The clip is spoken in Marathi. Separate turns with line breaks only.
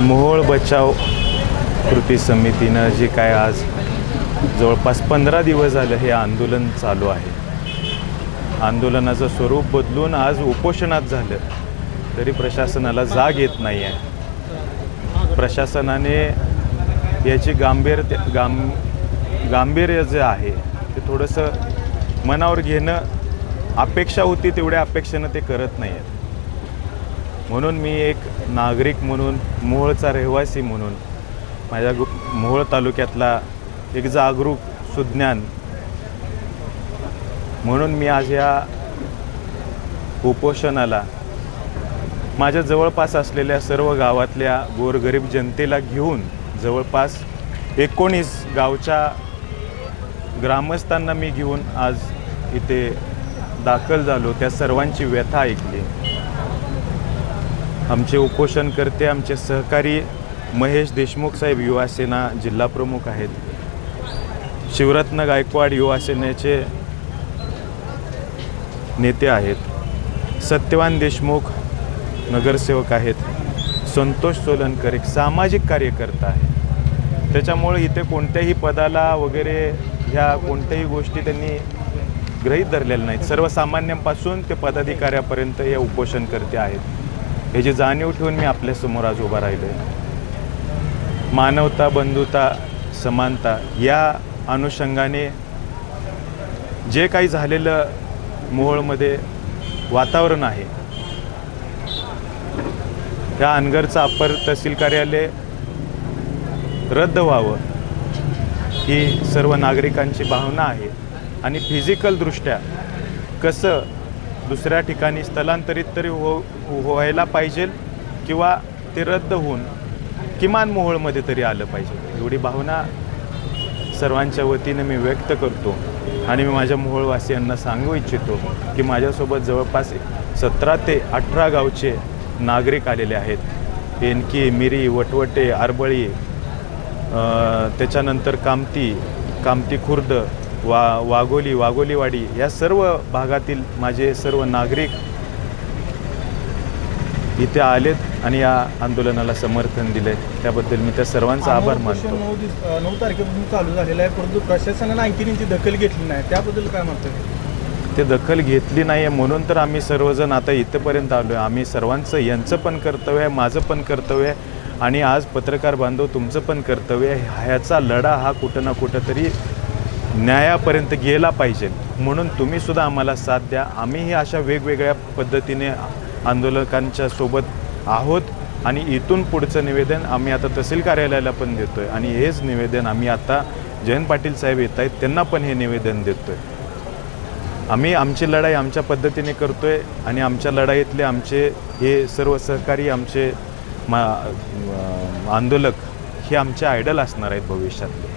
मोहोळ बचाव कृती समितीनं जे काय आज जवळपास पंधरा दिवस झालं हे आंदोलन चालू आहे. आंदोलनाचं स्वरूप बदलून आज उपोषणात झालं तरी प्रशासनाला जाग येत नाही आहे. प्रशासनाने याची गांभीर गां गांभीर्य जे आहे ते थोडंसं मनावर घेणं अपेक्षा होती तेवढ्या अपेक्षेनं ते करत नाही आहेत. म्हणून मी एक नागरिक म्हणून मूळचा रहिवासी म्हणून माझ्या गु मोहोळ तालुक्यातला एक जागरूक सुज्ञान. म्हणून मी आज या उपोषणाला माझ्या जवळपास असलेल्या सर्व गावातल्या गोरगरीब जनतेला घेऊन जवळपास एकोणीस गावच्या ग्रामस्थांना मी घेऊन आज इथे दाखल झालो त्या सर्वांची व्यथा ऐकली. आमचे उपोषणकर्ते आमचे सहकारी महेश देशमुख साहेब युवासेना जिल्हाप्रमुख आहेत. शिवरत्न गायकवाड युवासेनेचे नेते आहेत. सत्यवान देशमुख नगरसेवक आहेत. संतोष सोलनकर एक सामाजिक कार्यकर्ता आहे. त्याच्यामुळे इथे कोणत्याही पदाला वगैरे ह्या कोणत्याही गोष्टी त्यांनी गृहीत धरलेल्या नाहीत. सर्वसामान्यांपासून ते पदाधिकाऱ्यापर्यंत हे उपोषणकर्ते आहेत. याची जाणीव ठेवून मी आपल्यासमोर आज उभा राहिलो आहे मानवता बंधुता समानता या अनुषंगाने जे काही झालेलं मोहोळमध्ये वातावरण आहे या अनगरचं अप्पर तहसील कार्यालय रद्द व्हावं ही सर्व नागरिकांची भावना आहे आणि फिजिकलदृष्ट्या कसं दुसऱ्या ठिकाणी स्थलांतरित तरी हो व्हायला पाहिजे किंवा ते रद्द होऊन किमान मोहोळमध्ये तरी आलं पाहिजे. एवढी भावना सर्वांच्या वतीने मी व्यक्त करतो आणि मी माझ्या मोहोळवासियांना सांगू इच्छितो की माझ्यासोबत जवळपास सतरा ते अठरा गावचे नागरिक आलेले आहेत. एनकी मिरी वटवटे आरबळी त्याच्यानंतर कामती कामती खुर्द वा वाघोली वाघोलीवाडी या सर्व भागातील माझे सर्व नागरिक इथे आलेत आणि या आंदोलनाला समर्थन दिले त्याबद्दल मी त्या सर्वांचा आभार मानतो.
नऊ तारखेपासून चालू झालेलं आहे परंतु प्रशासनानं आणखी यांची दखल घेतली नाही. त्याबद्दल काय म्हणतं
ते दखल घेतली नाही आहे म्हणून तर आम्ही सर्वजण आता इथंपर्यंत आलो आहे आम्ही सर्वांचं यांचं पण कर्तव्य आहे माझं पण कर्तव्य आहे. आणि आज पत्रकार बांधव तुमचं पण कर्तव्य आहे. ह्याचा लढा हा कुठं ना कुठं तरी न्यायापर्यंत गेला पाहिजे. म्हणून तुम्ही सुद्धा आम्हाला साथ द्या. आम्हीही अशा वेगवेगळ्या पद्धतीने आंदोलकांच्या सोबत आहोत आणि इथून पुढचं निवेदन आम्ही आता तहसील कार्यालयाला पण देतो आहे आणि हेच निवेदन आम्ही आता जयंत पाटील साहेब येत आहेत त्यांना पण हे निवेदन देतो आहे आम्ही आमची लढाई आमच्या पद्धतीने करतोय आणि आमच्या लढाईतले आमचे हे सर्व सहकारी आमचे मा आंदोलक हे आमचे आयडल असणार आहेत भविष्यातले.